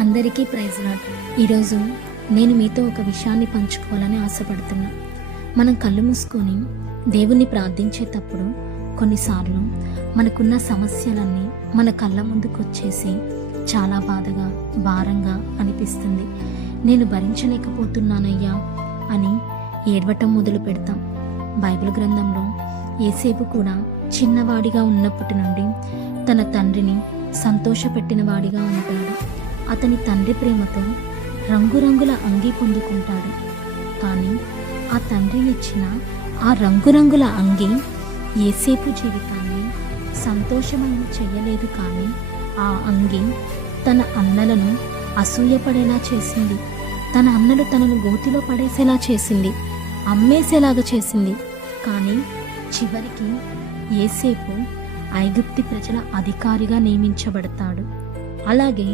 అందరికీ praise lord. ఈరోజు నేను మీతో ఒక విషయాన్ని పంచుకోవాలని ఆశపడుతున్నా. మనం కళ్ళు మూసుకొని దేవుణ్ణి ప్రార్థించేటప్పుడు కొన్నిసార్లు మనకున్న సమస్యలన్నీ మన కళ్ళ ముందుకు వచ్చేసి చాలా బాధగా, భారంగా అనిపిస్తుంది. నేను భరించలేకపోతున్నానయ్యా అని ఏడవటం మొదలు పెడతాం. బైబిల్ గ్రంథంలో యేసేపు కూడా చిన్నవాడిగా ఉన్నప్పటి నుండి తన తండ్రిని సంతోషపెట్టిన వాడిగా ఉంటాడు. అతని తండ్రి ప్రేమతో రంగురంగుల అంగీ పొందుకుంటాడు. కానీ ఆ తండ్రి ఇచ్చిన ఆ రంగురంగుల అంగీ యేసేపు జీవితాన్ని సంతోషమైన చెయ్యలేదు. కానీ ఆ అంగీ తన అన్నలను అసూయపడేలా చేసింది. తన అన్నలు తనను గోతిలో పడేసేలా చేసింది, అమ్మేసేలాగా చేసింది. కానీ చివరికి యేసేపు ఐగుప్తి ప్రజల అధికారిగా నియమించబడతాడు. అలాగే